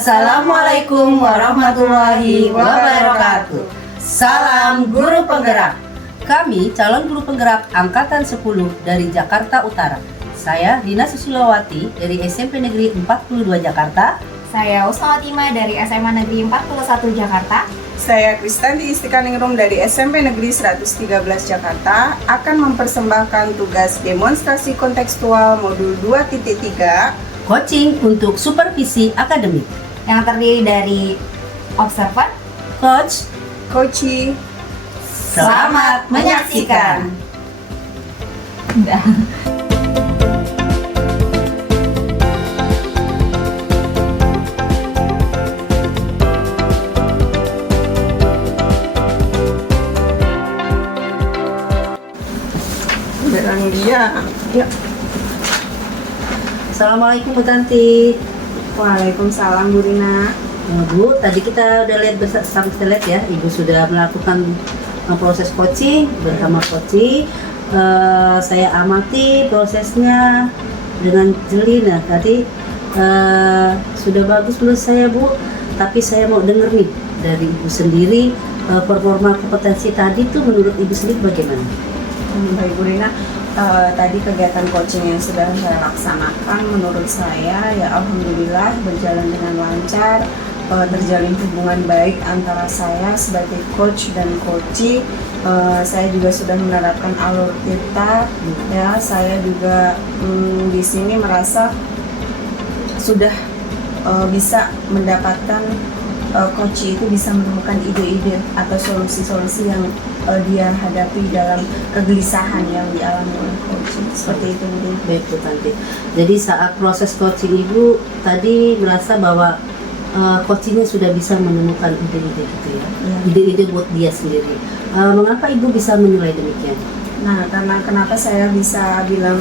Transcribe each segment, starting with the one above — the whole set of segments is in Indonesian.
Assalamualaikum warahmatullahi wabarakatuh. Salam guru penggerak. Kami calon guru penggerak angkatan 10 dari Jakarta Utara. Saya Rina Susilowati dari SMP Negeri 42 Jakarta. Saya Usma Watima dari SMA Negeri 41 Jakarta. Saya Kristanti Istiqaningrum dari SMP Negeri 113 Jakarta akan mempersembahkan tugas demonstrasi kontekstual modul 2.3 Coaching untuk supervisi akademik yang terdiri dari observer, coach. Coaching. Selamat menyaksikan. Udah. Berang dia. Yuk. Assalamualaikum Bu Tanti. Waalaikumsalam Bu Rina. Bu, tadi kita udah lihat bersama, kita lihat ya, Ibu sudah melakukan proses coaching bersama coaching. Saya amati prosesnya dengan jeli. Nah, tadi sudah bagus menurut saya Bu, tapi saya mau dengar nih dari Ibu sendiri, performa kompetensi tadi tuh menurut Ibu sendiri bagaimana? Baik Bu Rina, tadi kegiatan coaching yang sudah saya laksanakan menurut saya ya alhamdulillah berjalan dengan lancar, terjalin hubungan baik antara saya sebagai coach dan coachee. Saya juga sudah menerapkan alur tirta, ya saya juga di sini merasa sudah bisa mendapatkan coachee itu bisa menemukan ide-ide atau solusi-solusi yang dia hadapi dalam kegelisahan yang dialami oleh coaching. Seperti itu mungkin. Baik Bu Tanti. Jadi saat proses coaching Ibu tadi merasa bahwa coachingnya sudah bisa menemukan ide-ide gitu ya, ide-ide buat dia sendiri. Mengapa Ibu bisa menilai demikian? Nah, karena kenapa saya bisa bilang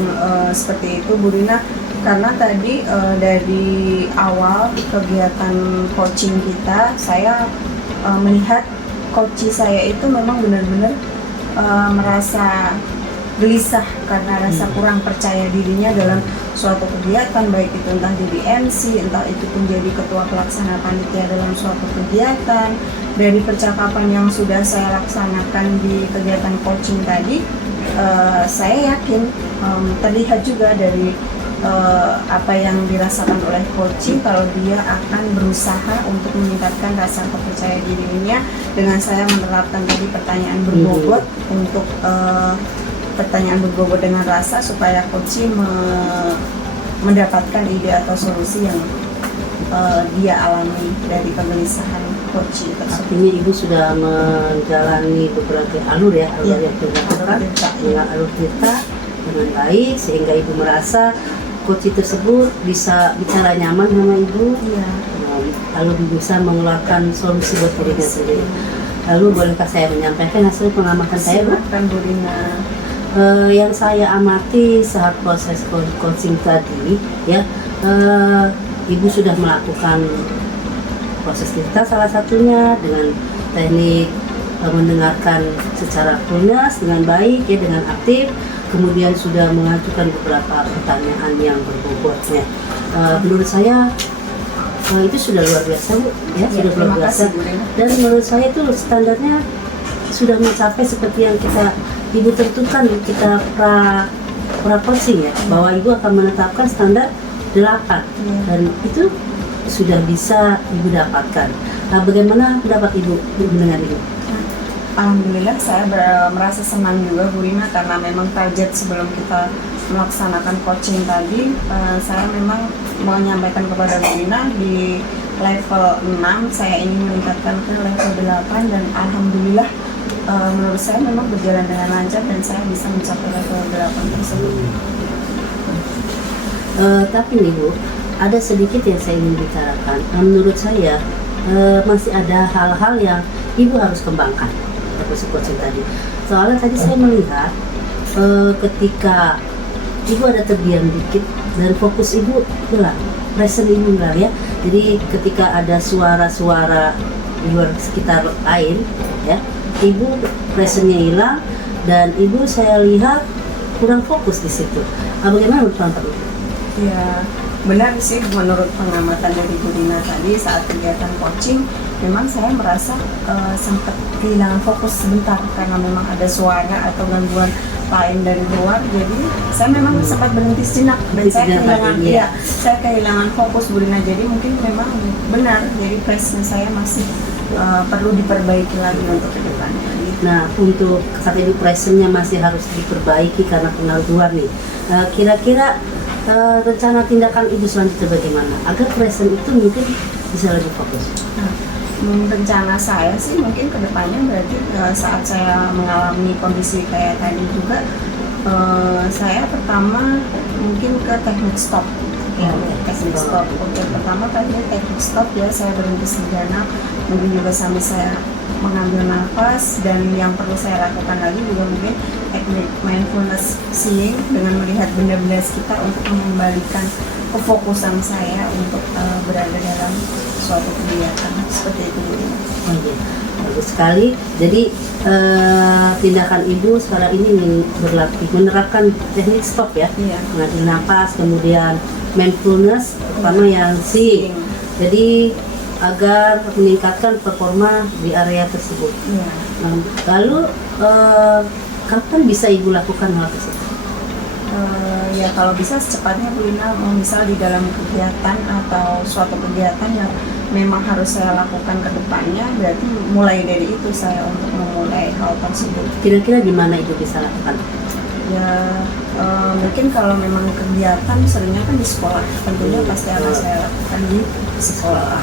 seperti itu Bu Rina? Karena tadi dari awal kegiatan coaching kita, saya melihat coachee saya itu memang benar-benar merasa gelisah karena rasa kurang percaya dirinya dalam suatu kegiatan, baik itu entah jadi MC, entah itu pun jadi ketua pelaksana panitia dalam suatu kegiatan. Dari percakapan yang sudah saya laksanakan di kegiatan coaching tadi, saya yakin terlihat juga dari apa yang dirasakan oleh coaching kalau dia akan berusaha untuk meningkatkan rasa kepercayaan dirinya dengan saya menerapkan tadi pertanyaan berbobot untuk pertanyaan berbobot dengan rasa supaya coaching mendapatkan ide atau solusi yang dia alami dari kegelisahan coaching tersebut. Artinya Ibu sudah menjalani beberapa alur ya, alur yang dilakukan dengan alur kita dengan baik sehingga Ibu merasa coaching tersebut bisa bicara nyaman sama Ibu, lalu bisa mengeluarkan solusi buat dirinya sendiri. Lalu bolehkah saya menyampaikan hasil pengamatan saya Bu? Silakan Bu Rina. Yang saya amati saat proses coaching tadi ya, Ibu sudah melakukan proses kita salah satunya dengan teknik mendengarkan secara lunas dengan baik ya, dengan aktif, kemudian sudah mengajukan beberapa pertanyaan yang berbobotnya. Menurut saya itu sudah luar biasa Bu ya, sudah luar biasa, dan menurut saya itu standarnya sudah mencapai seperti yang Ibu tentukan kita pra coaching ya, bahwa Ibu akan menetapkan standar 8 dan itu sudah bisa Ibu dapatkan. Nah, bagaimana pendapat Ibu mendengar ini? Alhamdulillah saya merasa senang juga Bu Rina, karena memang target sebelum kita melaksanakan coaching tadi, saya memang menyampaikan kepada Bu Rina di level 6 saya ingin meningkatkan ke level 8, dan alhamdulillah menurut saya memang berjalan dengan lancar dan saya bisa mencapai level 8 tersebut. Tapi nih Bu, ada sedikit yang saya ingin bicarakan. Menurut saya masih ada hal-hal yang Ibu harus kembangkan proses coaching tadi. Soalnya tadi saya melihat ketika Ibu ada terdiam dikit dan fokus Ibu hilang, present Ibu hilang ya. Jadi ketika ada suara-suara di luar sekitar lain ya, Ibu presentnya hilang dan Ibu saya lihat kurang fokus di situ. Bagaimana menurut Ibu? Ya, benar sih menurut pengamatan dari Bu Rina tadi saat kegiatan coaching memang saya merasa sempat kehilangan fokus sebentar karena memang ada suara atau gangguan lain dari luar, jadi saya memang sempat berhenti sejenak dan saya kehilangan fokus Bu Rina. Jadi mungkin memang benar, jadi presnya saya masih perlu diperbaiki lagi untuk kedepannya. Nah, untuk saat ini presentnya masih harus diperbaiki karena pengaruhan nih. Kira-kira rencana tindakan ibu selanjutnya bagaimana agar present itu mungkin bisa lebih fokus? Nah, rencana saya sih mungkin kedepannya berarti saat saya mengalami kondisi kayak tadi juga, saya pertama mungkin ke teknik stop. Ya, teknik stop. Oke, pertama tadi teknik stop ya, saya berhenti sejenak, mungkin juga sambil saya mengambil nafas, dan yang perlu saya lakukan lagi juga mungkin teknik mindfulness seeing dengan melihat benda-benda sekitar untuk mengembalikan kefokusan saya untuk berada dalam suatu kegiatan seperti itu. Oh iya, bagus sekali. Jadi tindakan ibu sekarang ini berlatih menerapkan teknik stop ya, mengambil nafas, kemudian mindfulness, terutama yang seeing. Jadi agar meningkatkan performa di area tersebut. Nah, lalu kapan bisa ibu lakukan hal tersebut? Ya kalau bisa secepatnya Bu Lina, misal di dalam kegiatan atau suatu kegiatan yang memang harus saya lakukan ke depannya, berarti mulai dari itu saya untuk memulai hal tersebut. Kira-kira di mana ibu bisa lakukan? Ya mungkin kalau memang kegiatan seringnya kan di sekolah, tentunya pasti akan saya lakukan di sekolah.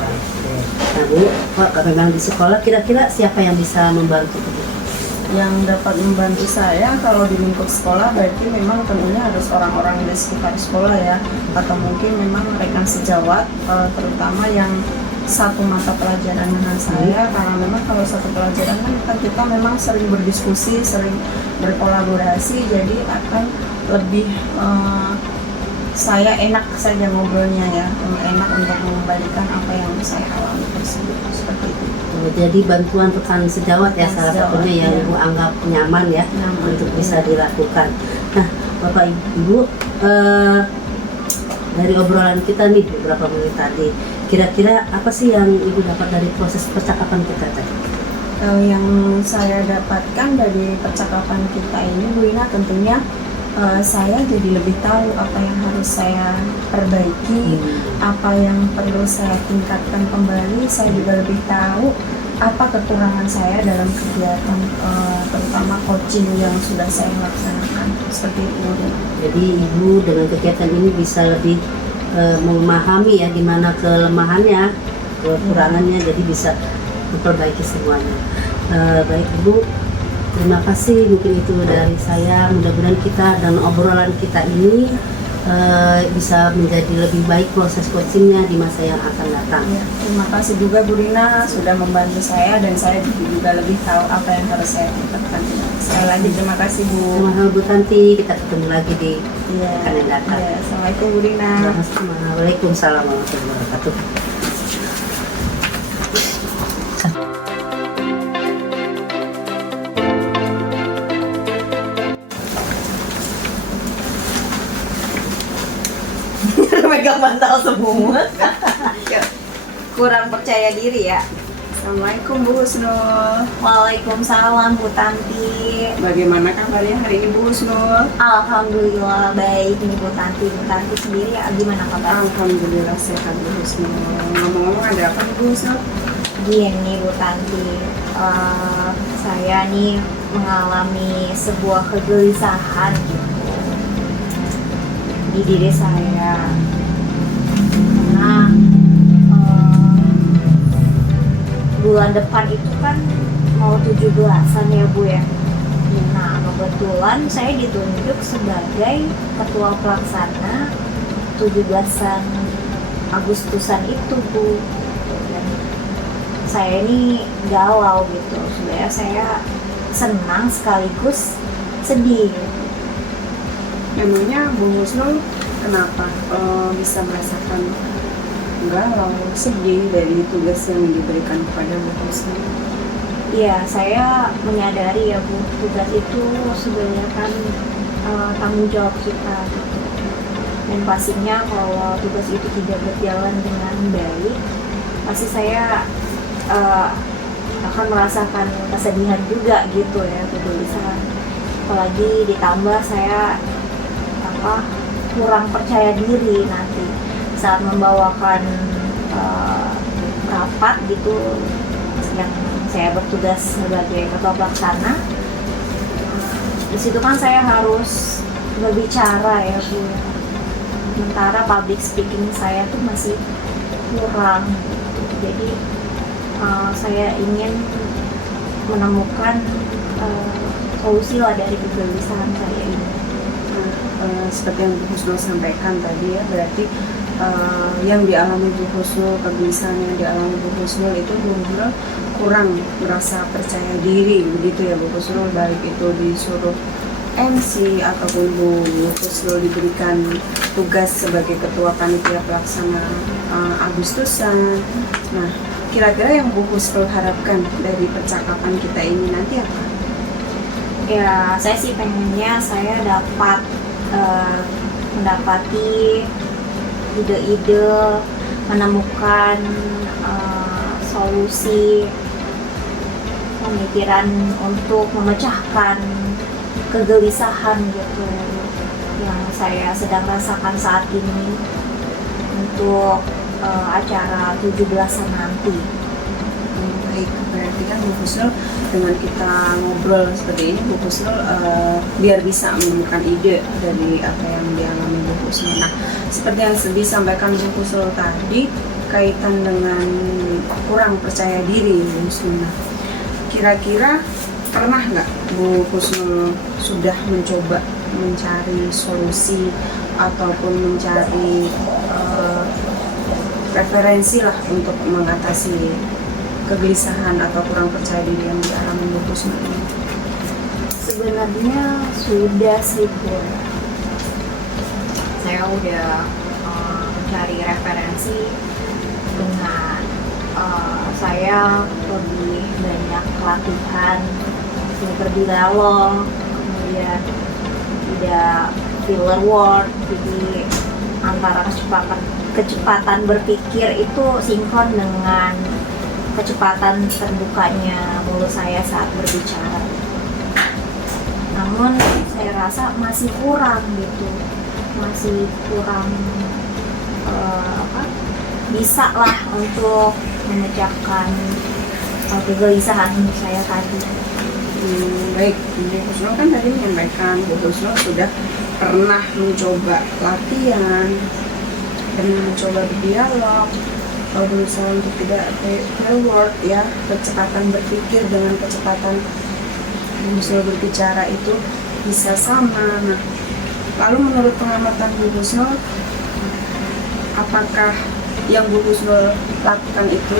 Nah Bu, kalau memang di sekolah, kira-kira siapa yang bisa membantu? Yang dapat membantu saya kalau di lingkup sekolah berarti memang tentunya harus orang-orang di sekitar sekolah ya, atau mungkin memang rekan sejawat, terutama yang satu mata pelajaran dengan saya, karena memang kalau satu pelajaran kan kita memang sering berdiskusi, sering berkolaborasi, jadi akan lebih saya enak saja ngobrolnya ya, enak untuk mengembalikan apa yang saya alami tersebut, seperti itu. Jadi bantuan rekan sejawat ya, salah satunya yang ibu anggap nyaman ya, untuk bisa dilakukan. Nah, Bapak Ibu, dari obrolan kita nih beberapa menit tadi, kira-kira apa sih yang ibu dapat dari proses percakapan kita tadi? Yang saya dapatkan dari percakapan kita ini Bu Ina, tentunya saya jadi lebih tahu apa yang harus saya perbaiki, apa yang perlu saya tingkatkan kembali. Saya juga lebih tahu apa kekurangan saya dalam kegiatan terutama coaching yang sudah saya laksanakan, seperti itu. Jadi ibu dengan kegiatan ini bisa lebih memahami ya di mana kelemahannya, kekurangannya, jadi bisa memperbaiki semuanya. Baik Ibu, terima kasih, mungkin itu dari saya. Mudah-mudahan kita dan obrolan kita ini bisa menjadi lebih baik proses coachingnya di masa yang akan datang. Ya, terima kasih juga Bu Rina sudah membantu saya, dan saya juga lebih tahu apa yang harus saya tingkatkan. Sekali lagi terima kasih Bu. Sama-sama Bu Tanti, kita ketemu lagi di akan yang datang. Assalamualaikum Bu Rina. Waalaikumsalam warahmatullahi wabarakatuh. Megang bantal semua. Kurang percaya diri ya. Assalamualaikum Bu Husnul. Waalaikumsalam Bu Tanti. Bagaimana kabarnya hari ini Bu Husnul? Alhamdulillah baik nih Bu Tanti. Bu Tanti sendiri gimana kabar? Alhamdulillah sehat Bu Husnul. Ngomong-ngomong ada apa Bu Husnul? Gini Bu Tanti, saya nih mengalami sebuah kegelisahan gitu di diri saya, karena bulan depan itu kan mau 17-an ya Bu ya. Nah kebetulan saya ditunjuk sebagai ketua pelaksana 17-an Agustusan itu Bu. Dan saya ini galau gitu, sebenarnya saya senang sekaligus sedih. Emangnya Bu Husnul kenapa bisa merasakan galau, sedih dari tugas yang diberikan kepada Bu Husnul? Iya, saya menyadari ya Bu, tugas itu sebenarnya kan tanggung jawab kita gitu. Dan pastinya kalau tugas itu tidak berjalan dengan baik, pasti saya akan merasakan kesedihan juga gitu ya, kegelisahan. Apalagi ditambah saya kurang percaya diri nanti saat membawakan rapat gitu yang saya bertugas sebagai ketua pelaksana. Di situ kan saya harus berbicara ya Bu. Sementara public speaking saya tuh masih kurang. Jadi saya ingin menemukan solusi lah dari kegelisahan saya ini. Seperti yang Bu Husnul sampaikan tadi ya, berarti yang dialami Bu Husnul, kegelisahan yang dialami Bu Husnul itu benar-benar kurang merasa percaya diri begitu ya Bu Husnul, baik itu disuruh MC ataupun Bu Husnul diberikan tugas sebagai ketua panitia pelaksana Agustusan. Nah, kira-kira yang Bu Husnul harapkan dari percakapan kita ini nanti apa? Ya, saya sih pengennya saya dapat mendapati ide-ide, menemukan solusi, pemikiran untuk memecahkan kegelisahan gitu yang saya sedang rasakan saat ini untuk acara 17-an nanti. Baik, berarti kan Bu Husnul dengan kita ngobrol seperti ini, Bu Husnul biar bisa menemukan ide dari apa yang dialami Bu Husnul. Nah, seperti yang disampaikan Bu Husnul tadi, kaitan dengan kurang percaya diri Bu Husnul. Nah, kira-kira pernah nggak Bu Husnul sudah mencoba mencari solusi ataupun mencari referensi lah untuk mengatasi kegelisahan atau kurang percaya diri yang dialami Bu Husnul ini? Sebenarnya sudah sih Bu. Saya udah mencari referensi dengan saya lebih banyak latihan, seperti dialog, kemudian tidak filler word, jadi antara kecepatan berpikir itu sinkron dengan kecepatan terbukanya mulut saya saat berbicara. Namun saya rasa masih kurang gitu, masih kurang bisa lah untuk memecahkan kegelisahan saya tadi. Baik, Bu Husnul kan tadi menyampaikan Bu Husnul sudah pernah mencoba latihan dan mencoba berdialog, berusaha untuk tidak reward ya, kecepatan berpikir dengan kecepatan Bu Husnul berbicara itu bisa sama. Nah, lalu menurut pengamatan Bu Husnul, apakah yang Bu Husnul lakukan itu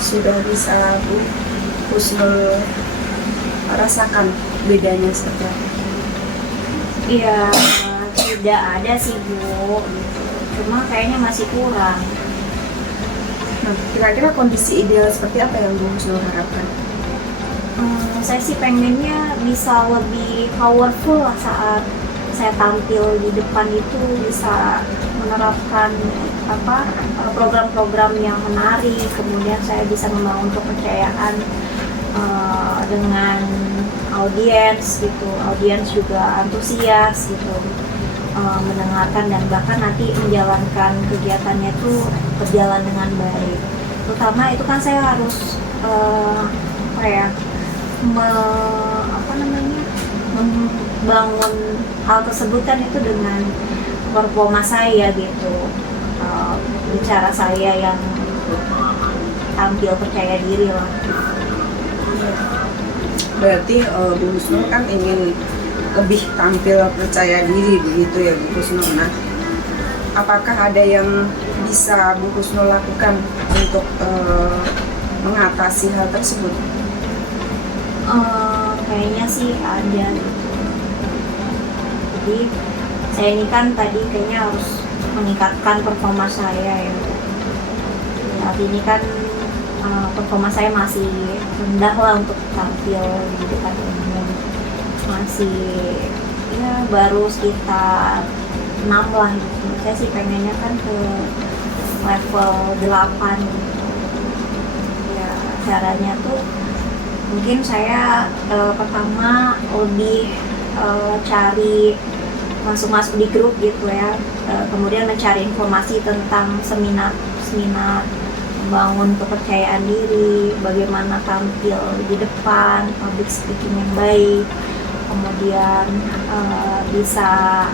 sudah bisa Bu Husnul rasakan bedanya seperti apa? Iya, tidak ada sih Bu, gitu. Cuma kayaknya masih kurang. Nah, kira-kira kondisi ideal seperti apa yang Bu Husnul harapkan? Saya sih pengennya bisa lebih powerful lah saat saya tampil di depan itu, bisa menerapkan program-program yang menarik, kemudian saya bisa membangun kepercayaan dengan audiens gitu, audiens juga antusias gitu, mendengarkan dan bahkan nanti menjalankan kegiatannya itu berjalan dengan baik. Terutama itu kan saya harus membangun hal tersebut kan itu dengan performa saya gitu, bicara saya yang tampil percaya diri lah. Berarti Bu Husnul kan ingin lebih tampil percaya diri begitu ya Bu Husnul. Nah, apakah ada yang bisa Bu Husnul lakukan untuk mengatasi hal tersebut? Kayaknya sih ada gitu. Jadi saya ini kan tadi kayaknya harus meningkatkan performa saya ya. Saat ini kan performa saya masih rendah lah untuk tampil di depan umum, masih ya baru sekitar 6 lah gitu. Saya sih pengennya kan ke level 8 gitu. Ya caranya tuh mungkin saya pertama lebih cari masuk di grup gitu ya. Kemudian mencari informasi tentang seminar membangun kepercayaan diri, bagaimana tampil di depan, public speaking yang baik, kemudian bisa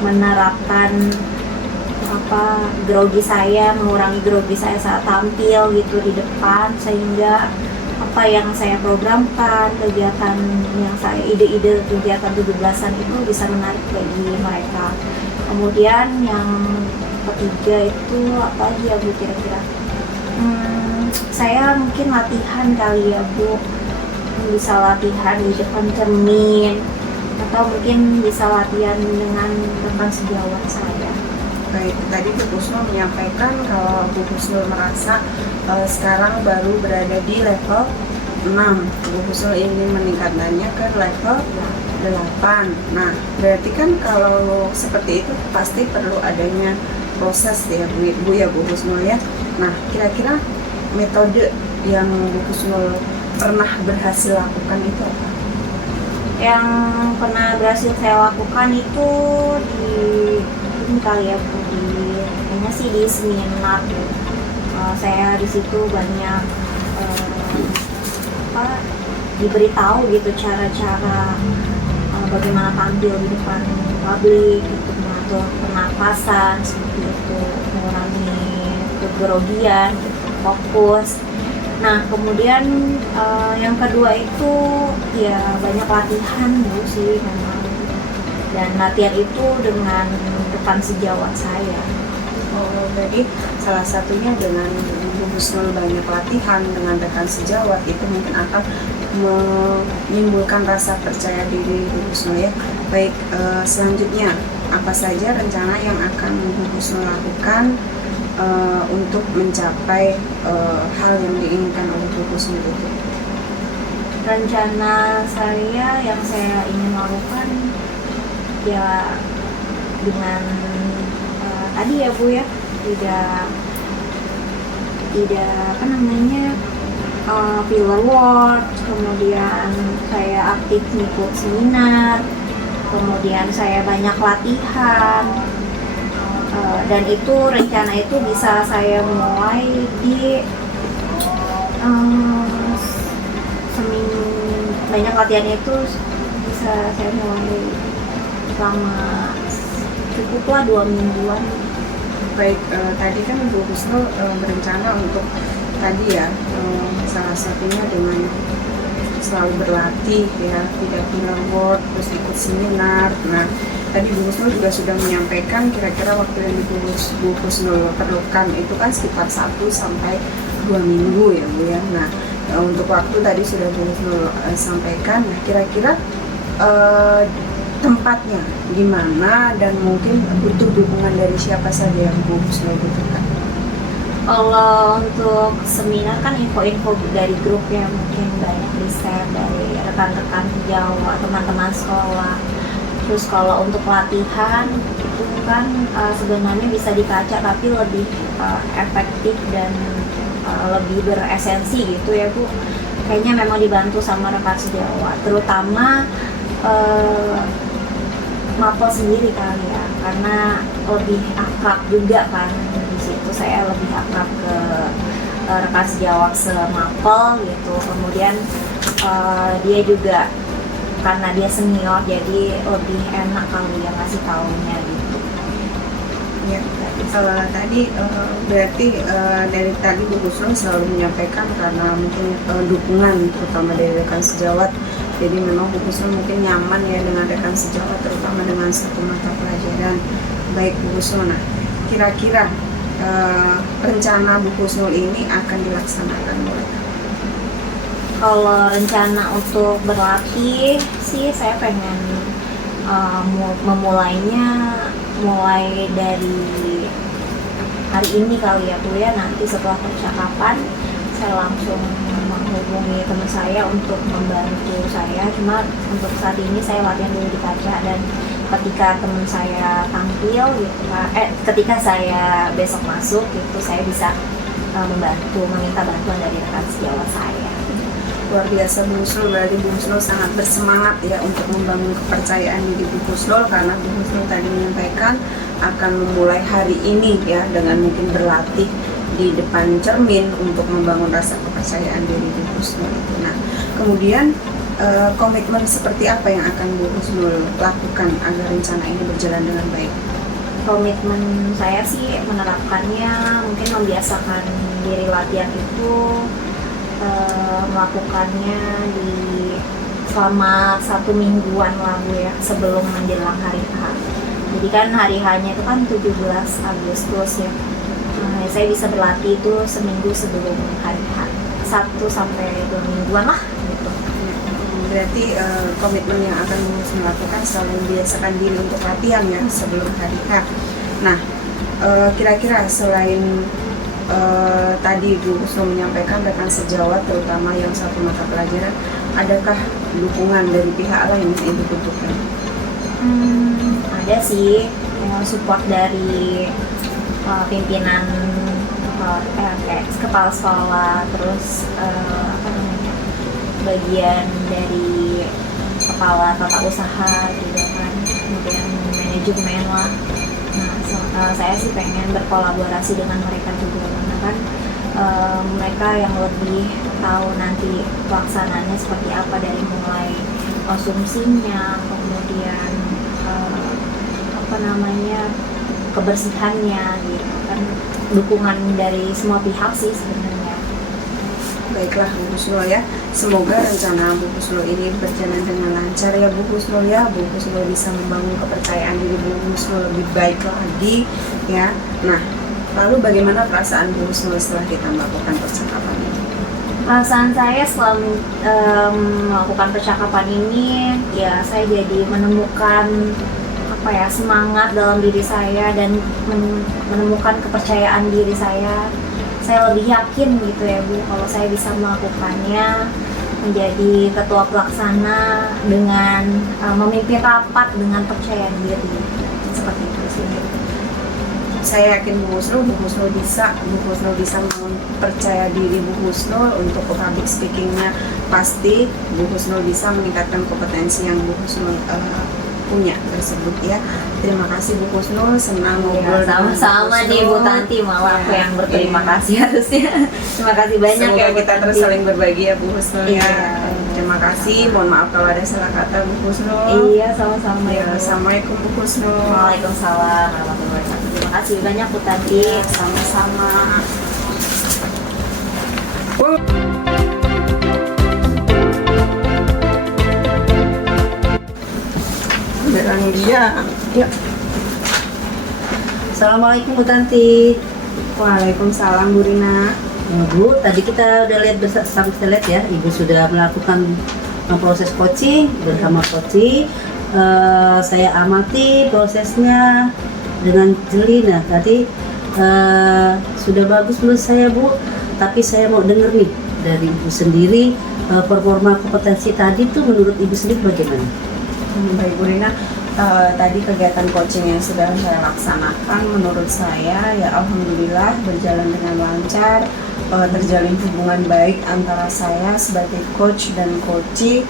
menerapkan mengurangi grogi saya saat tampil gitu di depan, sehingga apa yang saya programkan, ide-ide kegiatan 17-an itu bisa menarik bagi mereka. Kemudian yang ketiga itu apa lagi ya Bu kira-kira? Saya mungkin latihan kali ya Bu, bisa latihan di depan cermin, atau mungkin bisa latihan dengan rekan sejawat saya. Baik, tadi Bu Husnul menyampaikan kalau Bu Husnul merasa sekarang baru berada di level 6. Bu Husnul ingin meningkatkannya ke level 8. Nah, berarti kan kalau seperti itu pasti perlu adanya proses ya Bu Husnul ya. Nah, kira-kira metode yang Bu Husnul pernah berhasil lakukan itu apa? Yang pernah berhasil saya lakukan itu di ini kali ya Bu, kayaknya sih di seminar. Saya di situ banyak diberitahu gitu cara-cara bagaimana tampil di depan publik, gitu, mengatur pernapasan seperti itu, mengurangi kegrogian, gitu, fokus. Nah kemudian yang kedua itu ya banyak latihan Bu sih memang, dan latihan itu dengan rekan sejawat saya. Oh, jadi salah satunya dengan Bu Husnul banyak latihan dengan rekan sejawat itu mungkin akan menimbulkan rasa percaya diri Bu Husnul ya. Baik, selanjutnya apa saja rencana yang akan Bu Husnul lakukan untuk mencapai hal yang diinginkan oleh Bu Husnul itu? Rencana saya yang saya ingin lakukan ya dengan tadi ya Bu ya, tidak apa namanya filler word, kemudian saya aktif ikut seminar, kemudian saya banyak latihan, dan itu rencana itu bisa saya mulai di banyak latihannya itu bisa saya mulai selama cukuplah 2 mingguan. Baik, tadi kan Bu Husnul berencana untuk tadi ya, salah satunya dengan selalu berlatih ya, tidak filler word, terus ikut seminar. Nah, tadi Bu Husnul juga sudah menyampaikan kira-kira waktu yang Bu Husnul perlukan itu kan sekitar 1 sampai 2 minggu ya Bu ya. Nah, untuk waktu tadi sudah Bu Husnul sampaikan. Nah, kira-kira tempatnya di mana dan mungkin butuh dukungan dari siapa saja yang Bu Husnul butuhkan? Kalau untuk seminar kan info-info dari grup ya, mungkin banyak riset dari rekan-rekan sejawat, teman-teman sekolah. Terus kalau untuk latihan itu kan sebenarnya bisa dikaca tapi lebih efektif dan lebih beresensi gitu ya Bu. Kayaknya memang dibantu sama rekan sejawat, terutama mapel sendiri kali ya, karena lebih akrab juga kan di situ. Saya lebih akrab ke rekan sejawat semapel gitu. Kemudian dia juga karena dia senior jadi lebih enak kali ya ngasih taunya gitu. Ya, tadi berarti dari tadi Bu Husnul selalu menyampaikan karena mungkin dukungan terutama dari rekan sejawat. Jadi memang Bu Husnul mungkin nyaman ya dengan rekan sejawat, terutama dengan satu mata pelajaran. Baik Bu Husnul, nah kira-kira rencana Bu Husnul ini akan dilaksanakan mulai kapan? Kalau rencana untuk berlatih sih saya pengen memulainya mulai dari hari ini kali ya Bu ya. Nanti setelah percakapan saya langsung menghubungi teman saya untuk membantu saya. Cuma untuk saat ini saya latihan dulu di kaca, dan ketika teman saya tampil gitu ketika saya besok masuk gitu saya bisa meminta bantuan dari rekan sejawat saya. Luar biasa Bu Husnul, berarti Bu Husnul sangat bersemangat ya untuk membangun kepercayaan diri Bu Husnul, karena Bu Husnul tadi menyampaikan akan memulai hari ini ya dengan mungkin berlatih di depan cermin untuk membangun rasa kepercayaan diri Bu Husnul itu. Nah, kemudian komitmen seperti apa yang akan Bu Husnul lakukan agar rencana ini berjalan dengan baik? Komitmen saya sih menerapkannya mungkin membiasakan diri latihan itu melakukannya di selama 1 mingguan lalu ya sebelum menjelang hari H. Jadi kan hari H-nya itu kan 17 Agustus ya. Saya bisa berlatih itu seminggu sebelum hari H, 1 sampai 2 mingguan lah gitu. Berarti komitmen yang akan Bu Husnul lakukan selalu membiasakan diri untuk latihan ya sebelum hari H. Nah, kira-kira selain tadi Bu Husnul menyampaikan rekan sejawat terutama yang satu mata pelajaran, adakah dukungan dari pihak lain yang Ibu butuhkan? Ada sih support dari pimpinan kayak kepala sekolah, terus bagian dari kepala tata usaha gitu kan, kemudian manajemen lah. Nah, saya sih pengen berkolaborasi dengan mereka juga karena kan mereka yang lebih tahu nanti pelaksanaannya seperti apa dari mulai konsumsinya, kemudian kebersihannya gitu kan, dukungan dari semua pihak sih sebenarnya. Baiklah Bu Husnul ya, semoga rencana Bu Husnul ini berjalan dengan lancar ya Bu Husnul ya. Bu Husnul bisa membangun kepercayaan diri Bu Husnul lebih baik lagi ya. Nah, lalu bagaimana perasaan Bu Husnul setelah kita melakukan percakapan ini? Perasaan saya setelah melakukan percakapan ini ya saya jadi menemukan semangat dalam diri saya dan menemukan kepercayaan diri saya. Saya lebih yakin gitu ya Bu, kalau saya bisa melakukannya, menjadi ketua pelaksana dengan memimpin rapat dengan percaya diri seperti itu sih. Saya yakin Bu Husnul bisa mempercaya diri Bu Husnul untuk public speakingnya, pasti Bu Husnul bisa meningkatkan kompetensi yang Bu Husnul punya tersebut ya. Terima kasih Bu Husnul, senang ngobrol sama-sama nih Bu Tanti, malah aku yang berterima kasih harusnya. Terima kasih banyak. Semoga ya kita terus saling berbagi ya Bu Husnul ya. Terima kasih, mohon maaf kalau ada salah kata Bu Husnul. Iya, sama-sama ya. Assalamualaikum Bu Husnul. Waalaikumsalam warahmatullahi wabarakatuh. Terima kasih banyak Bu Tanti. Sama-sama. Beneran dia. Yuk. Assalamualaikum Bu Tanti. Waalaikumsalam Bu Rina. Ya, Bu, tadi kita udah lihat bersama, kita lihat ya, Ibu sudah melakukan proses coaching bersama coach. Saya amati prosesnya dengan jeli. Nah, tadi sudah bagus menurut saya Bu, tapi saya mau dengar nih dari Ibu sendiri, performa kompetensi tadi tuh menurut Ibu sendiri bagaimana? Baik Bu Rina, tadi kegiatan coaching yang sudah saya laksanakan menurut saya ya alhamdulillah berjalan dengan lancar, terjalin hubungan baik antara saya sebagai coach dan coachee.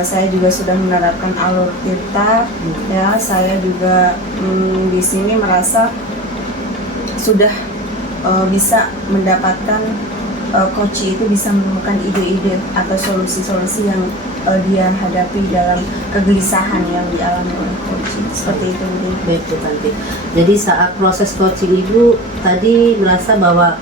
Saya juga sudah menerapkan alur tirta ya. Saya juga di sini merasa sudah bisa mendapatkan coachee itu bisa menemukan ide-ide atau solusi-solusi yang dia hadapi dalam kegelisahan yang dialami oleh coaching. Seperti itu Bu. Baik Bu Tanti. Jadi saat proses coaching Ibu tadi merasa bahwa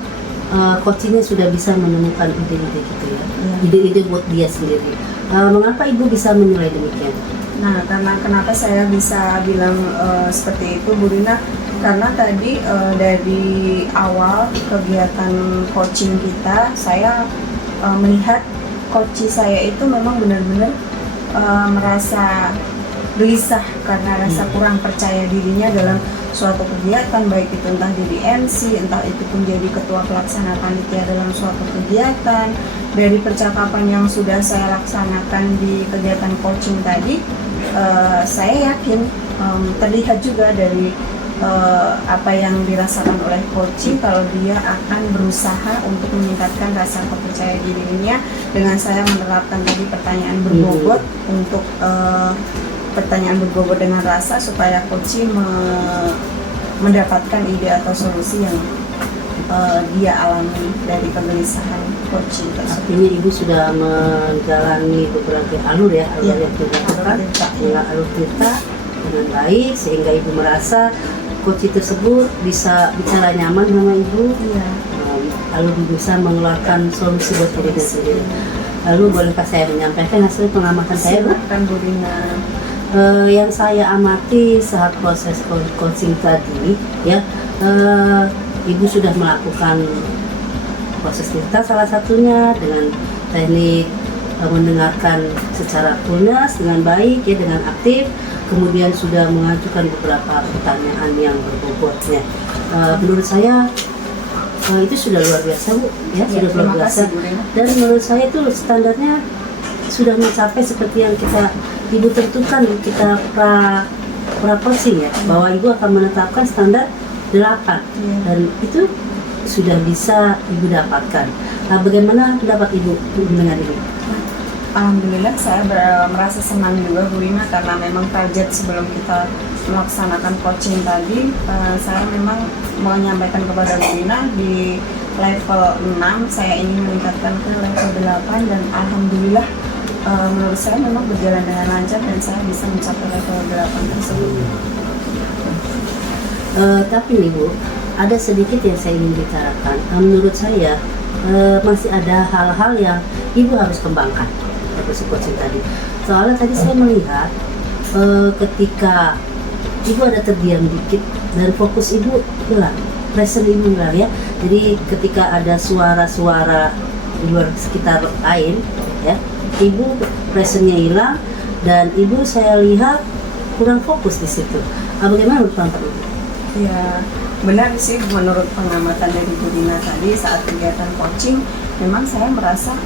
coachingnya sudah bisa menemukan ide-ide gitu ya, ide-ide buat dia sendiri. Mengapa Ibu bisa menilai demikian? Nah, karena kenapa saya bisa bilang seperti itu Bu Rina? Karena tadi dari awal kegiatan coaching kita, saya melihat coach saya itu memang benar-benar merasa gelisah karena rasa kurang percaya dirinya dalam suatu kegiatan, baik itu entah jadi MC, entah itu pun jadi ketua pelaksana panitia dalam suatu kegiatan. Dari percakapan yang sudah saya laksanakan di kegiatan coaching tadi, saya yakin terlihat juga dari apa yang dirasakan oleh coaching kalau dia akan berusaha untuk meningkatkan rasa kepercayaan dirinya dengan saya menerapkan tadi pertanyaan berbobot untuk pertanyaan berbobot dengan rasa supaya coaching mendapatkan ide atau solusi yang dia alami dari kegelisahan coaching tersebut. Artinya ibu sudah menjalani beberapa alur ya, alur yang dilakukan, alur kita dengan baik sehingga ibu merasa coaching tersebut bisa bicara nyaman sama ibu, lalu bisa mengeluarkan solusi buat dirinya sendiri. Lalu bolehkah saya menyampaikan hasil pengamatan saya, Bu? Silakan, Bu Rina. Yang saya amati saat proses coaching tadi, ya, ibu sudah melakukan proses kita salah satunya dengan teknik mendengarkan secara lunas dengan baik ya, dengan aktif, kemudian sudah mengajukan beberapa pertanyaan yang berbobotnya. Menurut saya itu sudah luar biasa, Bu, ya, sudah luar biasa. Dan menurut saya itu standarnya sudah mencapai seperti yang ibu tentukan, kita pra coaching ya, bahwa ibu akan menetapkan standar 8 dan itu sudah bisa ibu dapatkan. Nah, bagaimana pendapat ibu dengan ini? Alhamdulillah saya merasa senang juga, Bu Rina, karena memang target sebelum kita melaksanakan coaching tadi, saya memang menyampaikan kepada Bu Rina di level 6 saya ingin meningkatkan ke level 8 dan alhamdulillah menurut saya memang berjalan dengan lancar dan saya bisa mencapai level 8 tersebut. Tapi nih, Bu, ada sedikit yang saya ingin bicarakan. Menurut saya masih ada hal-hal yang ibu harus kembangkan dari coaching tadi. Soalnya tadi saya melihat ketika ibu ada terdiam dikit dan fokus ibu hilang, presence ibu hilang ya. Jadi ketika ada suara-suara di luar sekitar lain ya, ibu presence-nya hilang dan ibu saya lihat kurang fokus di situ. Bagaimana menurut pendapat ibu? Ya, benar sih menurut pengamatan dari Bu Rina tadi saat kegiatan coaching memang saya merasa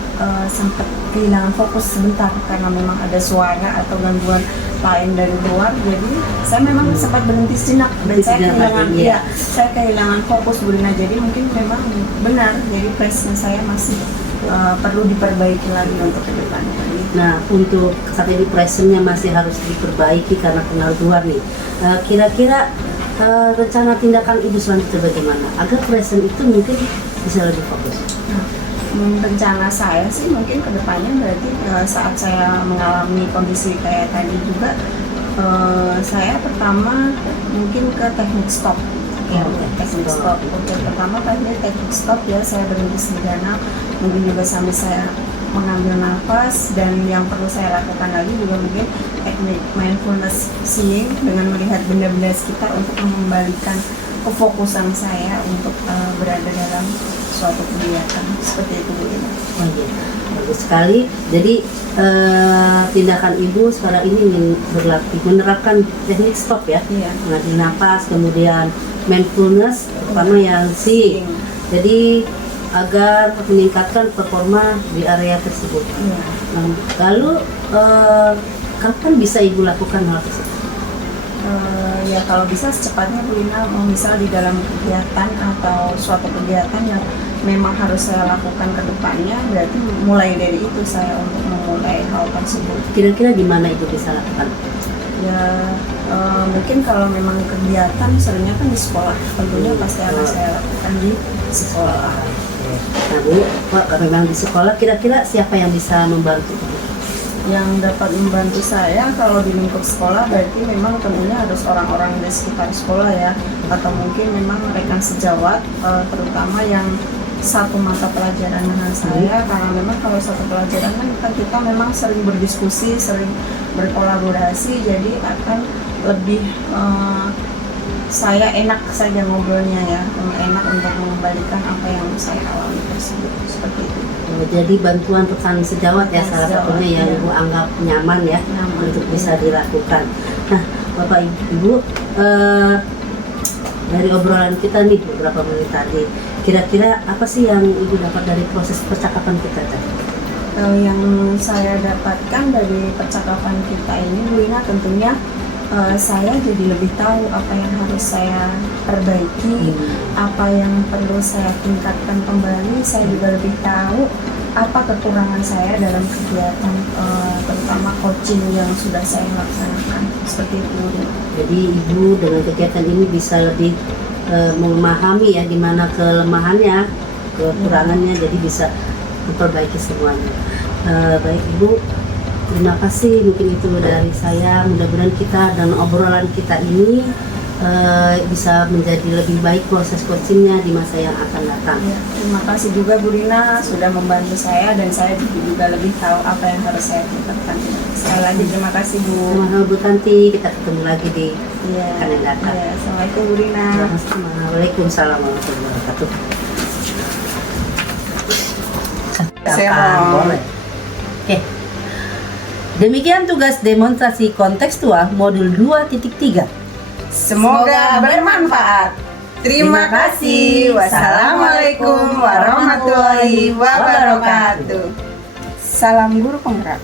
sempat kehilangan fokus sebentar karena memang ada suara atau gangguan lain dari luar, jadi saya memang sempat berhenti sejenak dan saya kehilangan fokus, Bu Rina. Jadi mungkin memang benar, jadi presence saya masih perlu diperbaiki lagi untuk ke depannya. Nah, untuk saat ini presence-nya masih harus diperbaiki karena kenal luar nih. Kira-kira rencana tindakan ibu selanjutnya bagaimana agar present itu mungkin bisa lebih fokus? Rencana saya sih mungkin kedepannya berarti saat saya mengalami kondisi kayak tadi juga saya pertama mungkin ke teknik stop. Teknik stop. Oke, pertama teknik stop ya, saya berhenti sejenak, mungkin juga sambil saya mengambil nafas, dan yang perlu saya lakukan lagi juga mungkin teknik mindfulness seeing dengan melihat benda-benda sekitar untuk mengembalikan kefokusan saya untuk berada dalam suatu kegiatan seperti itu, Bu Rina. Oh iya, bagus sekali. Jadi tindakan ibu sekarang ini ingin berlatih menerapkan teknik stop ya, mengambil nafas, kemudian mindfulness, terutama yang seeing. Jadi agar meningkatkan performa di area tersebut. Nah, lalu kapan bisa ibu lakukan hal tersebut? Ya kalau bisa secepatnya, Bu Rina, misal di dalam kegiatan atau suatu kegiatan yang memang harus saya lakukan ke depannya, berarti mulai dari itu saya untuk memulai hal tersebut. Kira-kira di mana itu bisa lakukan? Ya mungkin kalau memang kegiatan seringnya kan di sekolah, tentunya pasti akan saya lakukan di sekolah. Nah, Bu, kalau memang di sekolah, kira-kira siapa yang bisa membantu? Yang dapat membantu saya kalau di lingkup sekolah berarti memang tentunya harus orang-orang di sekitar sekolah ya, atau mungkin memang rekan sejawat, terutama yang satu mata pelajaran dengan saya, karena memang kalau satu pelajaran kan kita memang sering berdiskusi, sering berkolaborasi, jadi akan lebih saya enak saja ngobrolnya ya, enak untuk mengembalikan apa yang saya alami tersebut, seperti itu. Jadi bantuan rekan sejawat ya salah satunya yang ibu anggap nyaman ya untuk bisa dilakukan. Nah, Bapak Ibu, dari obrolan kita nih beberapa menit tadi, kira-kira apa sih yang ibu dapat dari proses percakapan kita tadi? Yang saya dapatkan dari percakapan kita ini, Bu Rina, tentunya saya jadi lebih tahu apa yang harus saya perbaiki, apa yang perlu saya tingkatkan kembali. Saya juga lebih tahu apa kekurangan saya dalam kegiatan terutama coaching yang sudah saya laksanakan, seperti itu. Jadi ibu dengan kegiatan ini bisa lebih memahami ya di mana kelemahannya, kekurangannya, jadi bisa memperbaiki semuanya. Baik ibu, terima kasih, mungkin itu dari saya. Mudah-mudahan kita dan obrolan kita ini bisa menjadi lebih baik proses coachingnya di masa yang akan datang. Ya, terima kasih juga Bu Rina sudah membantu saya, dan saya juga lebih tahu apa yang harus saya tingkatkan. Sekali lagi terima kasih Bu. Sama-sama Bu Tanti, kita ketemu lagi di Iya. akan datang. Iya, Assalamualaikum Bu Rina. Waalaikumsalam warahmatullahi wabarakatuh. Saya Kapan? mau- Boleh. Oke. Demikian tugas demonstrasi kontekstual modul 2.3. Semoga bermanfaat. Terima kasih. Wassalamualaikum warahmatullahi wabarakatuh. Salam guru penggerak.